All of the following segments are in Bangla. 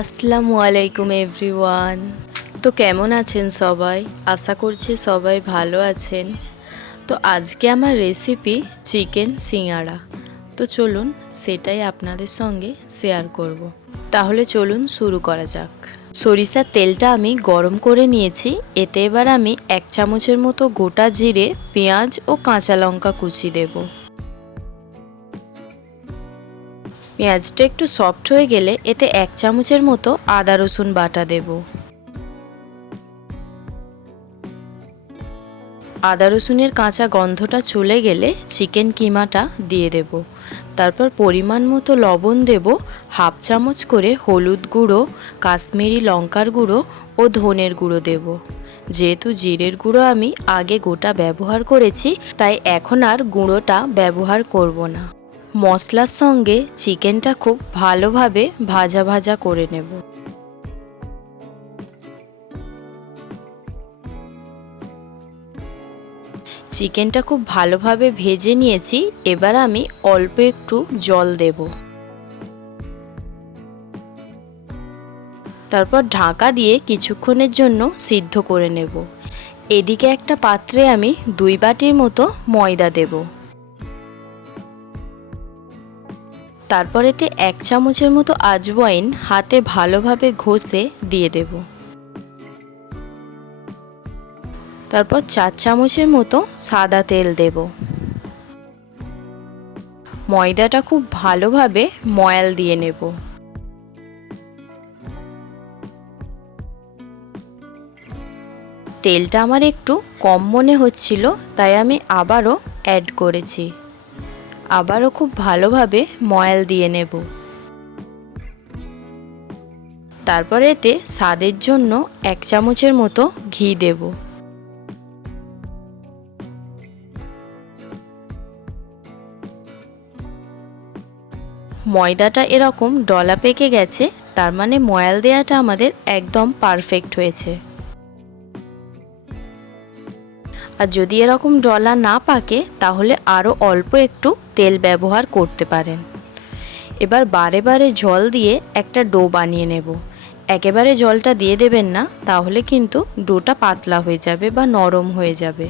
আসসালামু আলাইকুম এভরিওয়ান। তো কেমন আছেন সবাই? আশা করছি সবাই ভালো আছেন। তো আজকে আমার রেসিপি চিকেন সিঙ্গাড়া। তো চলুন সেটাই আপনাদের সঙ্গে শেয়ার করব। তাহলে চলুন শুরু করা যাক। সরিষার তেলটা আমি গরম করে নিয়েছি। এতে এবার আমি 1 চামচের মতো গোটা জিরে, পেঁয়াজ ও কাঁচা লঙ্কা কুচি দেব। পেঁয়াজটা একটু সফট হয়ে গেলে এতে 1 চামচের মতো আদা রসুন বাটা দেব। আদা রসুনের কাঁচা গন্ধটা চলে গেলে চিকেন কিমাটা দিয়ে দেব। তারপর পরিমাণ মতো লবণ দেব, হাফ চামচ করে হলুদ গুঁড়ো, কাশ্মীরি লঙ্কার গুঁড়ো ও ধনের গুঁড়ো দেব। যেহেতু জিরের গুঁড়ো আমি আগে গোটা ব্যবহার করেছি, তাই এখন আর গুঁড়োটা ব্যবহার করব না। মশলার সঙ্গে চিকেনটা খুব ভালোভাবে ভাজা ভাজা করে নেব। চিকেনটা খুব ভালোভাবে ভেজে নিয়েছি। এবার আমি অল্প একটু জল দেব। তারপর ঢাকা দিয়ে কিছুক্ষণের জন্য সিদ্ধ করে নেব। এদিকে একটা পাত্রে আমি 2 বাটির মতো ময়দা দেব। তারপর এতে 1 চামচের মতো আজওয়াইন হাতে ভালোভাবে ঘষে দিয়ে দেব। তারপর 4 চামচের মতো সাদা তেল দেব। ময়দাটা খুব ভালোভাবে ময়াল দিয়ে নেব। তেলটা আমার একটু কম মনে হচ্ছিল, তাই আমি আবারও অ্যাড করেছি। আবারও খুব ভালোভাবে ময়াল দিয়ে নেব। তারপর এতে স্বাদের জন্য 1 চামচের মতো ঘি দেব। ময়দাটা এরকম ডলা পেকে গেছে, তার মানে ময়াল দেওয়াটা আমাদের একদম পারফেক্ট হয়েছে। আর যদি এরকম ডলা না পাকে তাহলে আরও অল্প একটু তেল ব্যবহার করতে পারেন। এবার বারে বারে জল দিয়ে একটা ডো বানিয়ে নেব। একেবারে জলটা দিয়ে দেবেন না, তাহলে কিন্তু ডোটা পাতলা হয়ে যাবে বা নরম হয়ে যাবে।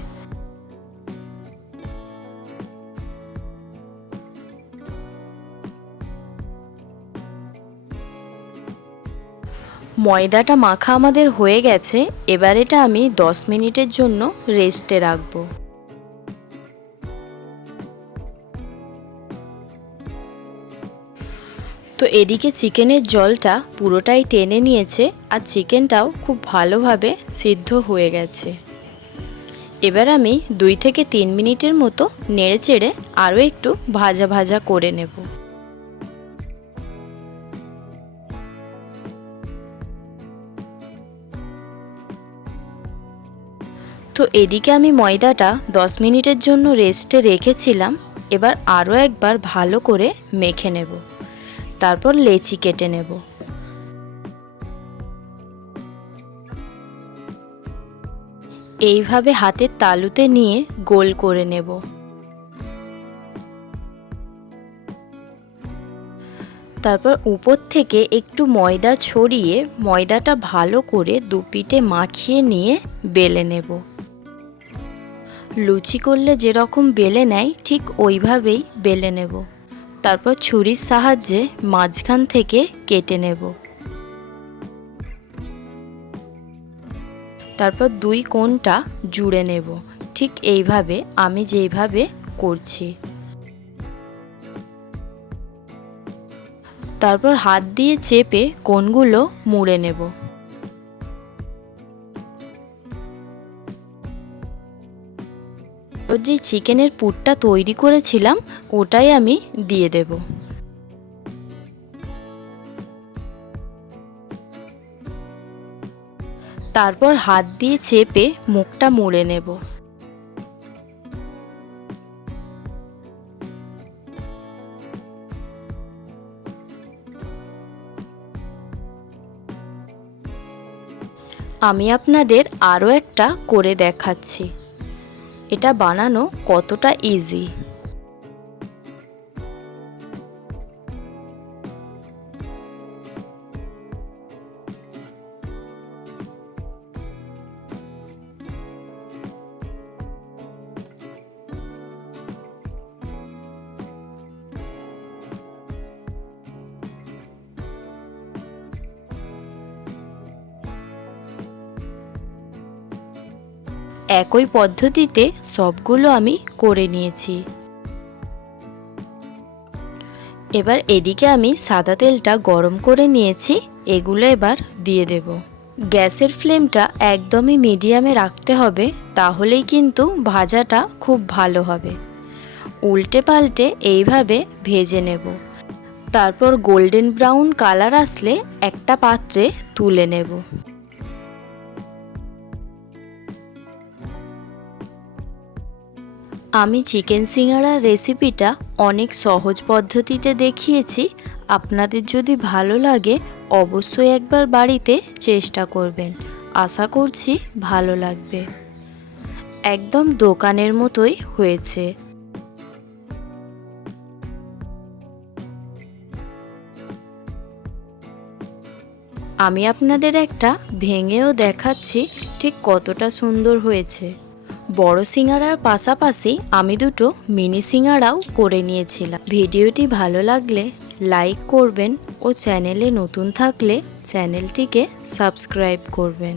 ময়দাটা মাখা আমাদের হয়ে গেছে। এবার এটা আমি 10 মিনিটের জন্য রেস্টে রাখবো। তো এদিকে চিকেনের জলটা পুরোটাই টেনে নিয়েছে আর চিকেনটাও খুব ভালোভাবে সিদ্ধ হয়ে গেছে। এবার আমি 2 থেকে 3 মিনিটের মতো নেড়েচেড়ে আরও একটু ভাজা ভাজা করে নেব। তো এদিকে আমি ময়দাটা 10 মিনিটের জন্য রেস্টে রেখেছিলাম। এবার আরও একবার ভালো করে মেখে নেব। তারপর লেচি কেটে নেব। এইভাবে হাতের তালুতে নিয়ে গোল করে নেব। তারপর উপর থেকে একটু ময়দা ছড়িয়ে ময়দাটা ভালো করে দুপিঠে মাখিয়ে নিয়ে বেলে নেব। লুচি করলে যেরকম বেলে নেয় ঠিক ওইভাবেই বেলে নেব। তারপর ছুরির সাহায্যে মাঝখান থেকে কেটে নেব। তারপর 2 কোণটা জুড়ে নেব, ঠিক এইভাবে আমি যেইভাবে করছি। তারপর হাত দিয়ে চেপে কোণগুলো মুড়ে নেব। যে চিকেনের পুরটা তৈরি করেছিলাম ওটাই আমি দিয়ে দেব। তারপর হাত দিয়ে চেপে মুখটা মুড়ে নেব। আমি আপনাদের আরও একটা করে দেখাচ্ছি। এটা বানানো কতটা ইজি। একই পদ্ধতিতে সবগুলো আমি করে নিয়েছি। এবার এদিকে আমি সাদা তেলটা গরম করে নিয়েছি, এগুলো এবার দিয়ে দেব। গ্যাসের ফ্লেমটা একদমই মিডিয়ামে রাখতে হবে, তাহলেই কিন্তু ভাজাটা খুব ভালো হবে। উল্টে পাল্টে এইভাবে ভেজে নেব। তারপর গোল্ডেন ব্রাউন কালার আসলে একটা পাত্রে তুলে নেব। আমি চিকেন সিঙ্গাড়ার রেসিপিটা অনেক সহজ পদ্ধতিতে দেখিয়েছি। আপনাদের যদি ভালো লাগে অবশ্যই একবার বাড়িতে চেষ্টা করবেন, আশা করছি ভালো লাগবে। একদম দোকানের মতোই হয়েছে। আমি আপনাদের একটা ভেঙেও দেখাচ্ছি ঠিক কতটা সুন্দর হয়েছে। বড় সিঙ্গাড়ার পাশাপাশি আমি দুটো মিনি সিঙ্গাড়াও করে নিয়েছিলাম। ভিডিওটি ভালো লাগলে লাইক করবেন ও চ্যানেলে নতুন থাকলে চ্যানেলটিকে সাবস্ক্রাইব করবেন।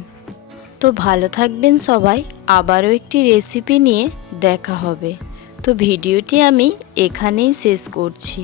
তো ভালো থাকবেন সবাই, আবারও একটি রেসিপি নিয়ে দেখা হবে। তো ভিডিওটি আমি এখানেই শেষ করছি।